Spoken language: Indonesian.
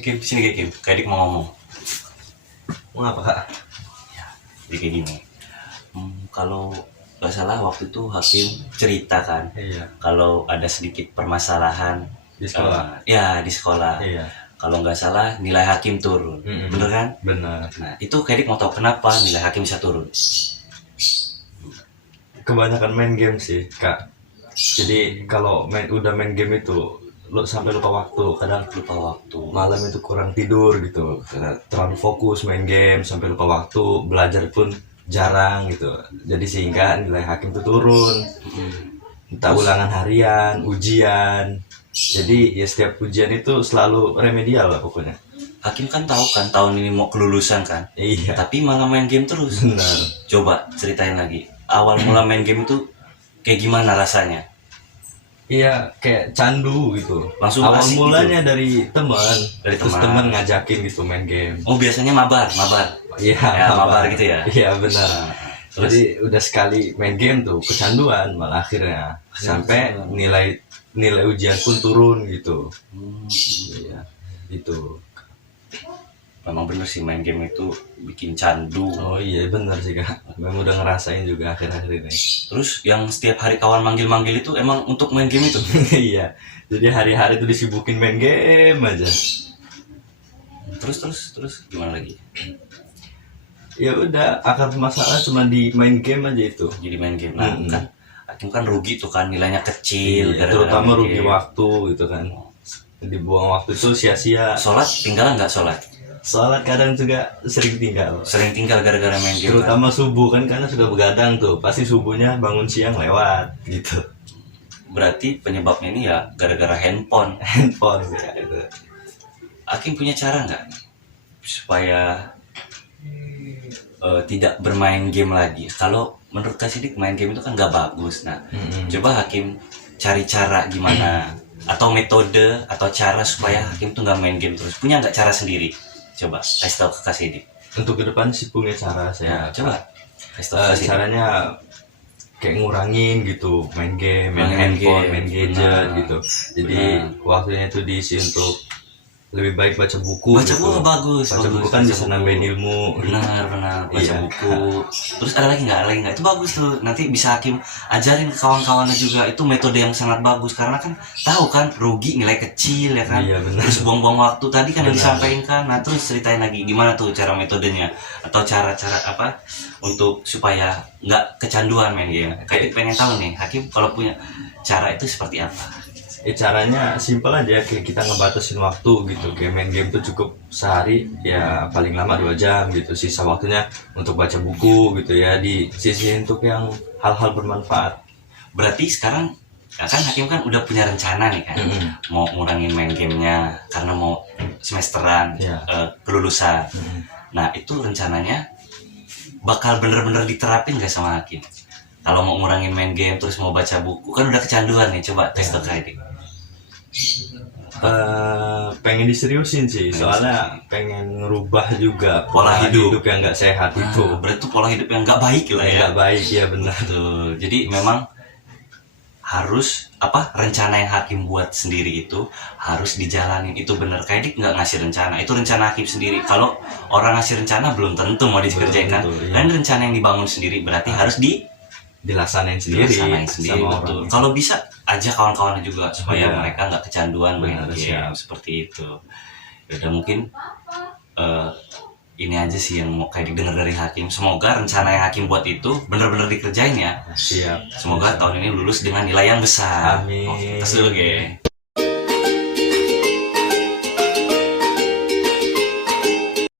Kim, sini Kim. Kayak Dik mau ngomong. Mengapa kak? Jadi kayak gini. Kalau nggak salah waktu itu hakim cerita kan, Iya. kalau ada sedikit permasalahan Di sekolah. di sekolah. Iya. Kalau nggak salah nilai hakim turun, bener kan? Benar. Nah itu kayak Dik mau tahu kenapa nilai hakim bisa turun. Kebanyakan main game sih kak. Jadi kalau udah main game itu lo sampai lupa waktu, kadang Lupa waktu. malam itu kurang tidur gitu, terlalu fokus main game sampai lupa waktu, belajar pun jarang gitu, jadi sehingga nilai hakim itu turun. Entah ulangan harian, ujian, jadi ya setiap ujian itu selalu remedial lah pokoknya. Hakim kan tahu kan tahun ini mau kelulusan kan, Iya. tapi malah main game terus. Benar. Coba ceritain lagi, awal mula main game itu kayak gimana rasanya? Iya, kayak candu gitu. Langsung awal asik mulanya dari teman, Dari terus teman. teman ngajakin gitu main game. Oh biasanya mabar. Iya, Ya, mabar gitu ya. Iya benar. Terus? Jadi udah sekali main game tuh kecanduan, malah akhirnya sampai nilai ujian pun turun gitu. Iya, itu. Memang bener sih main game itu bikin candu. Oh iya benar sih kak. Memang udah ngerasain juga akhir-akhir ini. Terus yang setiap hari kawan manggil-manggil itu emang untuk main game itu. Iya. Jadi hari-hari tuh disibukin main game aja. Terus gimana lagi? Ya udah, akar masalah cuma di main game aja itu. Jadi main game. Nah kan hakim kan rugi tuh kan, nilainya kecil. Iya, gara-gara terutama main rugi game. waktu gitu kan. Dibuang waktu itu sia-sia. Sholat tinggal nggak sholat? Sholat kadang juga sering tinggal. Sering tinggal gara-gara main game. Terutama subuh kan, karena sudah begadang tuh. Pasti subuhnya bangun siang lewat gitu. Berarti penyebabnya ini ya gara-gara handphone. Handphone ya itu. Hakim punya cara nggak supaya tidak bermain game lagi? Kalau menurut Kak Sidik main game itu kan nggak bagus. Nah, coba Hakim cari cara gimana atau metode atau cara supaya Hakim tuh nggak main game terus. Punya nggak cara sendiri? Coba kasih tahu ke Kak Sidik. Untuk ke depan sih punya cara saya. Coba kasih tahu ke Kak Sidik. Caranya kayak ngurangin gitu main game, main Main handphone, game. main gadget gitu. Jadi waktunya itu diisi untuk lebih baik baca buku. Baca gitu. buku bagus. Baca buku kan bisa nambahin ilmu. Benar baca Iya. buku. Terus ada lagi nggak? Itu bagus tuh. Nanti bisa Hakim ajarin ke kawan-kawannya juga. Itu metode yang sangat bagus karena kan tahu kan rugi nilai kecil ya kan. Iya, benar. Terus buang-buang waktu tadi kan yang Benar. disampaikan kan. Nah terus ceritain lagi gimana tuh cara metodenya atau cara-cara apa untuk supaya nggak kecanduan main game. Kayak pengen tahu nih Hakim kalau punya cara itu seperti apa? Caranya simpel aja, kayak kita ngebatasin waktu gitu. Kayak main game tuh cukup sehari ya paling lama 2 jam gitu. Sisa waktunya untuk baca buku gitu ya, di sisi untuk yang hal-hal bermanfaat. Berarti sekarang ya kan Hakim kan udah punya rencana nih kan, mau ngurangin main gamenya karena mau semesteran, Iya. kelulusan. Nah itu rencananya bakal bener-bener diterapin gak sama Hakim? Kalau mau ngurangin main game terus mau baca buku kan udah kecanduan nih, coba tes ke Hakim. Pengen diseriusin sih, soalnya pengen ngerubah juga Pola hidup yang nggak sehat itu. Berarti pola hidup yang nggak baik lah ya. Nggak baik ya, benar. Tuh, jadi memang harus rencana yang Hakim buat sendiri itu harus dijalanin. Itu bener, kayak Dik nggak ngasih rencana, itu rencana Hakim sendiri. Kalau orang ngasih rencana belum tentu mau dikerjakan. Iya. Dan rencana yang dibangun sendiri berarti harus Dilaksanain sendiri sama betul. orang. Kalau bisa ajak kawan-kawannya juga supaya Iya. mereka nggak kecanduan main Benar, game seperti itu. Ya udah mungkin ini aja sih yang mau kayak didengar dari Hakim. Semoga rencana yang Hakim buat itu benar-benar dikerjain ya. Siap. Semoga tahun ini lulus dengan nilai yang besar. Amin. Oke, tes dulu, Ge.